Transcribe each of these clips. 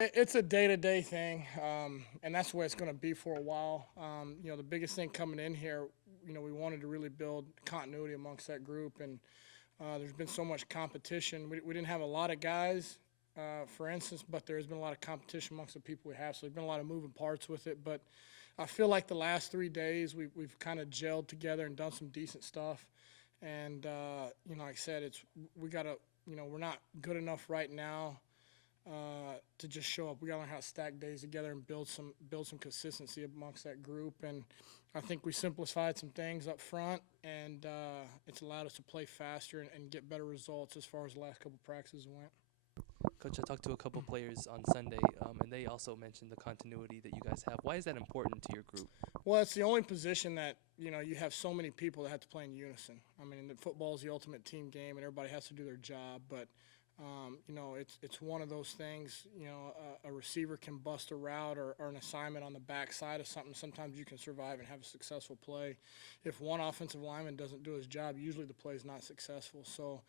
It's a day-to-day thing, and that's the way it's going to be for a while. The biggest thing coming in here, we wanted to really build continuity amongst that group, and there's been so much competition. We didn't have a lot of guys, for instance, but there's been a lot of competition amongst the people we have, so there's been a lot of moving parts with it. But I feel like the last 3 days we've kind of gelled together and done some decent stuff. And like I said, we got to, we're not good enough right now to just show up. We got to learn how to stack days together and build some consistency amongst that group. And I think we simplified some things up front, and it's allowed us to play faster and get better results as far as the last couple practices went. Coach, I talked to a couple players on Sunday, and they also mentioned the continuity that you guys have. Why is that important to your group? Well, it's the only position that you have so many people that have to play in unison. I mean, football is the ultimate team game, and everybody has to do their job. But it's one of those things. A receiver can bust a route or an assignment on the backside of something. Sometimes you can survive and have a successful play. If one offensive lineman doesn't do his job, usually the play is not successful. So,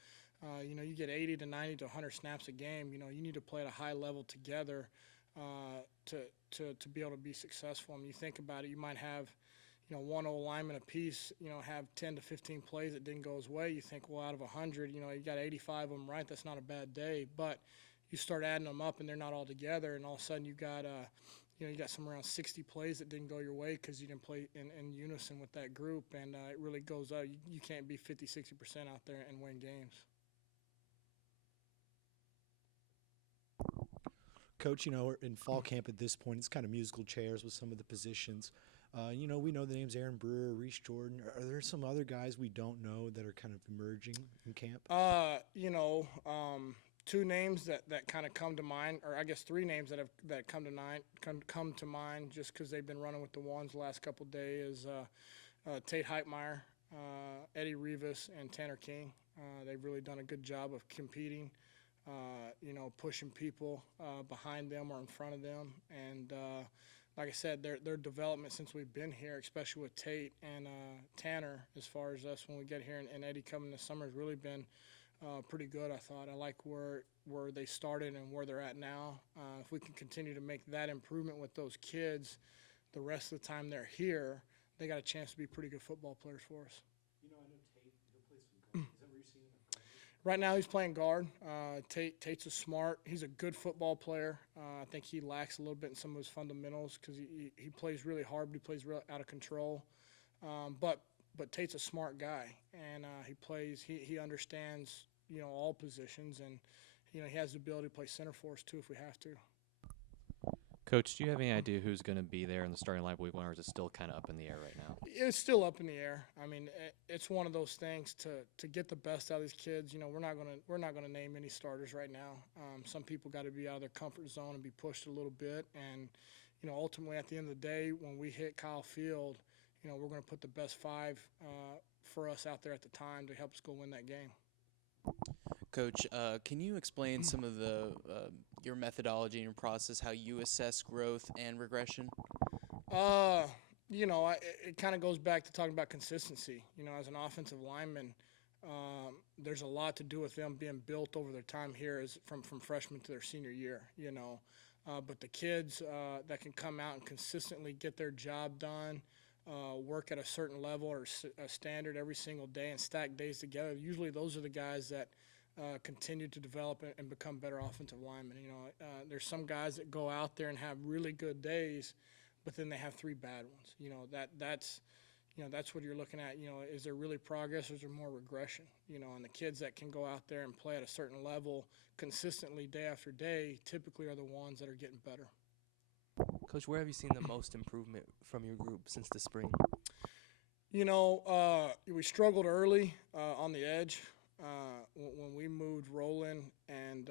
you get 80 to 90 to 100 snaps a game. You need to play at a high level together to be able to be successful. I mean, you think about it, you might have one old lineman apiece, have 10 to 15 plays that didn't go his way. You think, well, out of 100, you got 85 of them right. That's not a bad day. But you start adding them up, and they're not all together, and all of a sudden you got somewhere around 60 plays that didn't go your way because you didn't play in unison with that group, and it really goes up. You can't be 50, 60% out there and win games. Coach, we're in fall camp at this point. It's kind of musical chairs with some of the positions. We know the names Aaron Brewer, Reese Jordan. Are there some other guys we don't know that are kind of emerging in camp? Two names that kind of come to mind, or I guess three names that come to mind just because they've been running with the ones the last couple of days. Tate Heitmeyer, Eddie Rivas, and Tanner King. They've really done a good job of competing. Pushing people behind them or in front of them. And like I said, their development since we've been here, especially with Tate and Tanner, as far as us when we get here, and Eddie coming this summer, has really been pretty good, I thought. I like where they started and where they're at now. If we can continue to make that improvement with those kids the rest of the time they're here, they got a chance to be pretty good football players for us. I know Tate, he'll play some guard. Is that where you're seeing him? Right now he's playing guard. Tate's he's a good football player. I think he lacks a little bit in some of his fundamentals because he plays really hard, but he plays real out of control. But Tate's a smart guy, and he understands all positions, and he has the ability to play center for us too if we have to. Coach, do you have any idea who's going to be there in the starting lineup week one, or is it still kind of up in the air right now? It's still up in the air. I mean, it's one of those things to get the best out of these kids. We're not gonna name any starters right now. Some people got to be out of their comfort zone and be pushed a little bit. And ultimately, at the end of the day, when we hit Kyle Field, we're going to put the best five for us out there at the time to help us go win that game. Coach, can you explain some of your methodology and your process, how you assess growth and regression? It kind of goes back to talking about consistency. As an offensive lineman, there's a lot to do with them being built over their time here from freshman to their senior year, But the kids that can come out and consistently get their job done, work at a certain level or a standard every single day and stack days together, usually those are the guys that continue to develop and become better offensive linemen. There's some guys that go out there and have really good days, but then they have three bad ones. That's what you're looking at. Is there really progress or is there more regression? And the kids that can go out there and play at a certain level consistently day after day typically are the ones that are getting better. Coach, where have you seen the most improvement from your group since the spring? We struggled early on the edge when we moved Roland and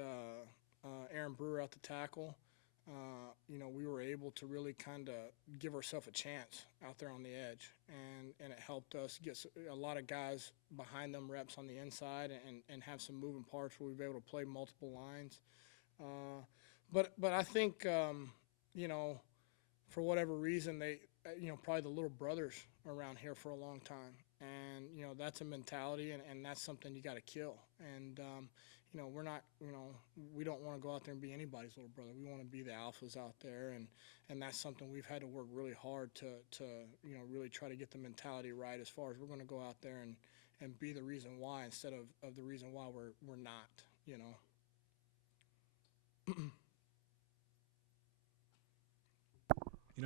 Aaron Brewer out to tackle. We were able to really kind of give ourselves a chance out there on the edge, and it helped us get a lot of guys behind them reps on the inside and have some moving parts where we've been able to play multiple lines. But I think, for whatever reason, they, probably the little brothers around here for a long time. And, that's a mentality, and that's something you got to kill. And, we're not, we don't want to go out there and be anybody's little brother. We want to be the alphas out there, and that's something we've had to work really hard to really try to get the mentality right as far as we're going to go out there and be the reason why instead of the reason why we're not.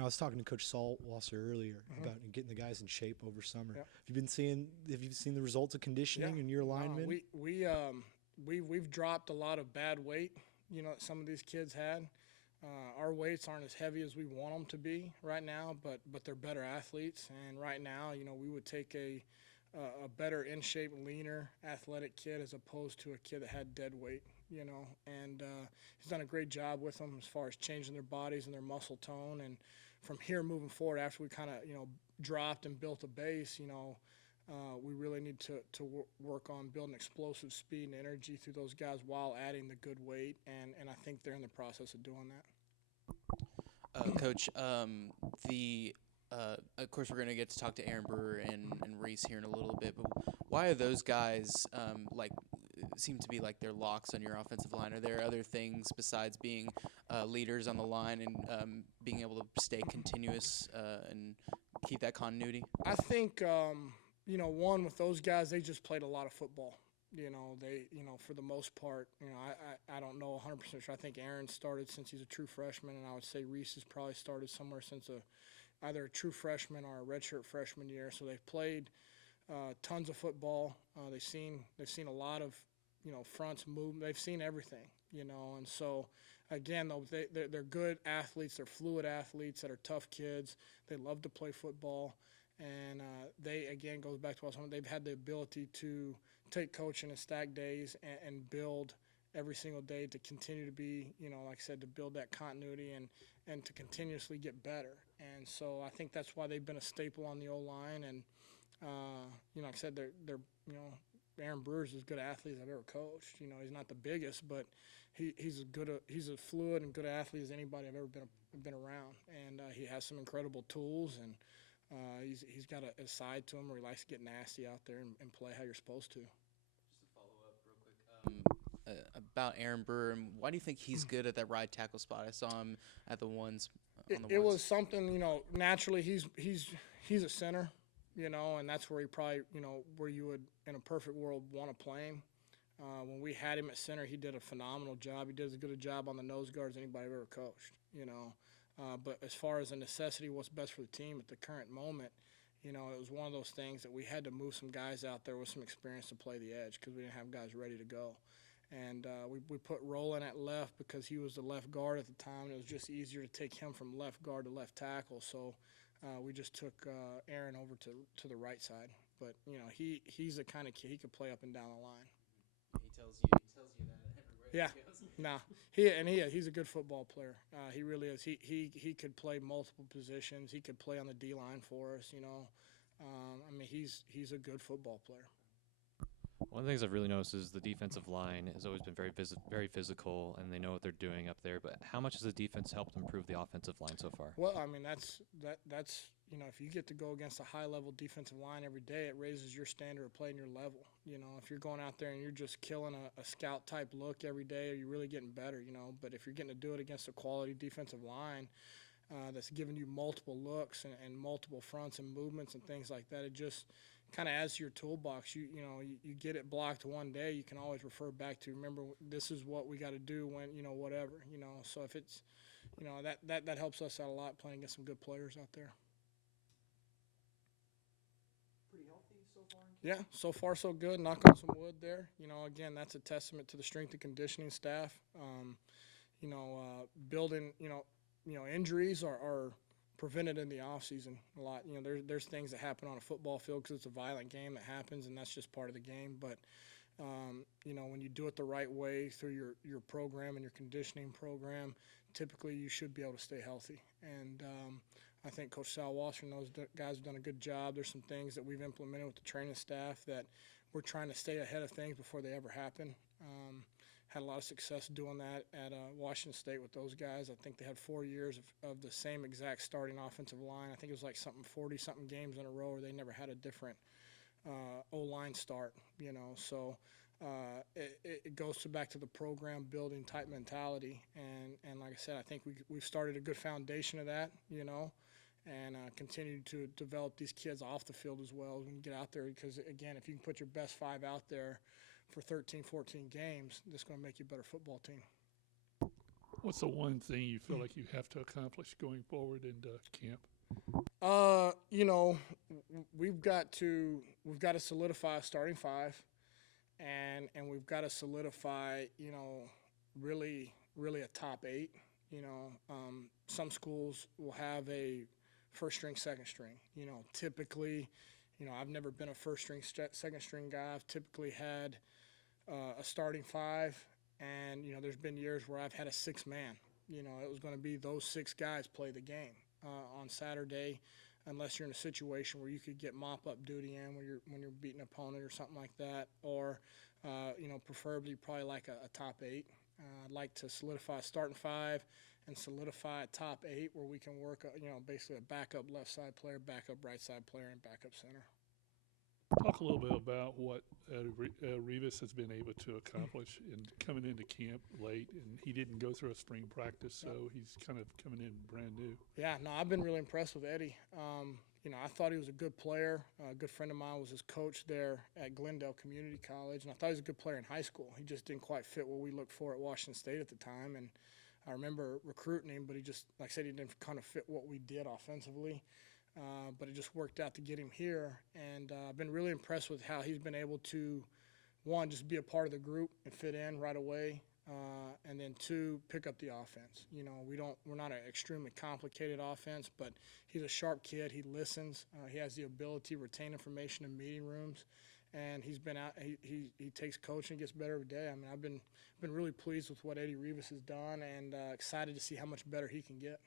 I was talking to Coach Saltwasser earlier about getting the guys in shape over summer. Yep. Have you seen the results of conditioning in your linemen? We've dropped a lot of bad weight, that some of these kids had. Our weights aren't as heavy as we want them to be right now, but they're better athletes. And right now, we would take a better in shape, leaner, athletic kid as opposed to a kid that had dead weight, And he's done a great job with them as far as changing their bodies and their muscle tone. And from here moving forward, after we kind of dropped and built a base, we really need to work on building explosive speed and energy through those guys while adding the good weight, and I think they're in the process of doing that. Coach, of course we're going to get to talk to Aaron Brewer and Reese here in a little bit, but why are those guys seem to be like their locks on your offensive line? Are there other things besides being leaders on the line and being able to stay continuous and keep that continuity? I think one with those guys, they just played a lot of football. They for the most part, I don't know 100% sure. I think Aaron started since he's a true freshman, and I would say Reese has probably started somewhere since either a true freshman or a redshirt freshman year. So they've played tons of football. They've seen a lot of fronts move. They've seen everything, and so again, though, they're good athletes. They're fluid athletes that are tough kids. They love to play football. And they, again, goes back to what they've had the ability to take coaching and stack days and build every single day to continue to be, like I said, to build that continuity and to continuously get better. And so I think that's why they've been a staple on the O-line. And, like I said, they're Aaron Brewer's as good an athlete as I've ever coached. He's not the biggest, but he's a fluid and good athlete as anybody I've ever been around. And he has some incredible tools, and he's got a side to him where he likes to get nasty out there and play how you're supposed to. Just to follow up real quick about Aaron Brewer, why do you think he's good at that right tackle spot? I saw him at the ones. It was something, naturally he's a center, and that's where he probably, where you would in a perfect world want to play him. When we had him at center, he did a phenomenal job. He did as good a job on the nose guard as anybody I've ever coached, But as far as a necessity, what's best for the team at the current moment, it was one of those things that we had to move some guys out there with some experience to play the edge because we didn't have guys ready to go. And we put Roland at left because he was the left guard at the time. It was just easier to take him from left guard to left tackle. So we just took Aaron over to the right side. But, he's the kind of kid, he could play up and down the line. He tells you that everywhere he goes. He's a good football player. He really is. He could play multiple positions. He could play on the D line for us. He's a good football player. One of the things I've really noticed is the defensive line has always been very physical, and they know what they're doing up there. But how much has the defense helped improve the offensive line so far? Well, that's if you get to go against a high-level defensive line every day, it raises your standard of play and your level. If you're going out there and you're just killing a scout-type look every day, you're really getting better, But if you're getting to do it against a quality defensive line that's giving you multiple looks and multiple fronts and movements and things like that, it just kind of adds to your toolbox. You get it blocked one day, you can always refer back to, remember, this is what we got to do when, whatever, So if it's, that helps us out a lot playing against some good players out there. Pretty healthy so far? Yeah, so far so good. Knock on some wood there. Again, that's a testament to the strength and conditioning staff. Building, injuries are prevented in the off season a lot. There's things that happen on a football field because it's a violent game that happens, and that's just part of the game. But when you do it the right way through your program and your conditioning program, typically you should be able to stay healthy. And I think Coach Saltwasser and those guys have done a good job. There's some things that we've implemented with the training staff that we're trying to stay ahead of things before they ever happen. Had a lot of success doing that at Washington State with those guys. I think they had 4 years of the same exact starting offensive line. I think it was like 40-something games in a row where they never had a different O-line start, So it goes back to the program building type mentality. And like I said, I think we've started a good foundation of that, you know, and continue to develop these kids off the field as well when you get out there. Because, again, if you can put your best 5 out there for 13, 14 games, that's going to make you a better football team. What's the one thing you feel like you have to accomplish going forward into camp? You know, we've got to solidify a starting 5, and we've got to solidify, you know, really a top 8. You know, some schools will have a first string, second string. You know, typically, you know, I've never been a first string, second string guy. I've typically had a starting 5, and you know, there's been years where I've had a 6-man. You know, it was going to be those 6 guys play the game on Saturday, unless you're in a situation where you could get mop-up duty in when you're beating an opponent or something like that, or you know, preferably probably like a top 8. I'd like to solidify a starting 5 and solidify a top 8 where we can work, you know, basically a backup left side player, backup right side player, and backup center. Talk a little bit about what Rivas has been able to accomplish in coming into camp late, and he didn't go through a spring practice, so he's kind of coming in brand new. Yeah, no, I've been really impressed with Eddie. You know, I thought he was a good player. A good friend of mine was his coach there at Glendale Community College, and I thought he was a good player in high school. He just didn't quite fit what we looked for at Washington State at the time, and I remember recruiting him, but he just, like I said, he didn't kind of fit what we did offensively. But it just worked out to get him here, and I've been really impressed with how he's been able to, 1, just be a part of the group and fit in right away, and then 2, pick up the offense. You know, we're not an extremely complicated offense, but he's a sharp kid. He listens. He has the ability to retain information in meeting rooms, and he's been out. He takes coaching, gets better every day. I mean, I've been really pleased with what Eddie Rivas has done, and excited to see how much better he can get.